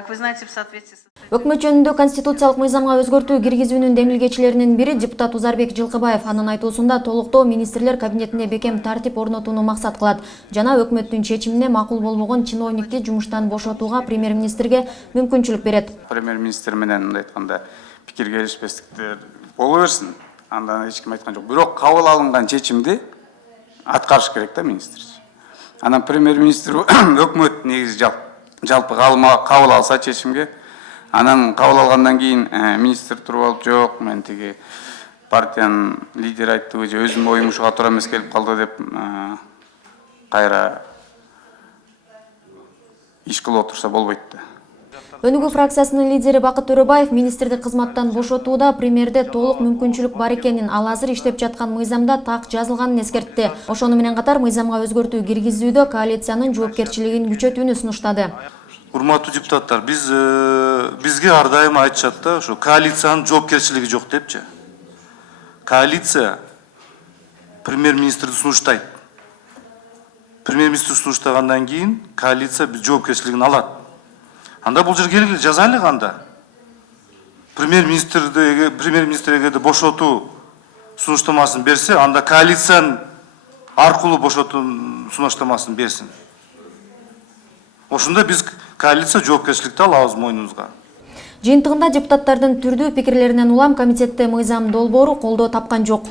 Как вы знаете, в соответствии с... Өкмөт жөнүндө конституциялык мыйзамга өзгөртүү киргизүүнүн демилгечилеринин бири депутат Узарбек Жылкыбаев. Анын айтуусунда толуктоо министрлер кабинетинде бекем тартип орнотууну максат кылат жана өкмөттүн чечимине макул болбогон чиновникти жумуштан бошотууга премьер-министрге мүмкүнчүлүк берет. Премьер-министр менен мындай айтканда пикир келишпестиктер боло берсин. Андан эч ким айткан жок. Бирок кабыл алынган чечимди аткарыш керек да министр. Анан премьер-министр өкмөт негизи жалпы кабыл алса чечимге, анан кабыл алгандан кийин министр туруп алып жок, мен тиги партиянын лидери айтты же өзүмдүн оюм ушуга туура эмес келип калды деп кайра иш кылып отурса болбойт да. Өнүгүү фракциясынын лидери Бакыт Төрөбаев министрди кызматтан бошотууда премьерде толук мүмкүнчүлүк бар экенин, ал азыр иштеп жаткан мыйзамда так жазылганын эскертти. Ошону менен катар мыйзамга өзгөртүү киргизүүдө коалициянын жоопкерчилигин күчөтүүнү сунуштады. Урматтуу депутаттар, бизге ар дайым айтышат да, ошо коалициянын жоопкерчилиги жок депчи. Коалиция премьер-министрди сунуштайт. Премьер-министр сунуштагандан кийин коалиция жоопкерчилигин алат. Анда бул жерге келгиле жазайлык анда. Премьер-министр эгерде бошотуу сунуштамасын берсе, анда коалициянын аркылуу бошотуу сунуштамасын берсин. Ошондо биз коалиция жоопкерчиликти алабыз мойнубузга. Жыйынтыгында депутаттардын түрдүү пикирлеринен улам комитетте мыйзам долбоору колдоо тапкан жок.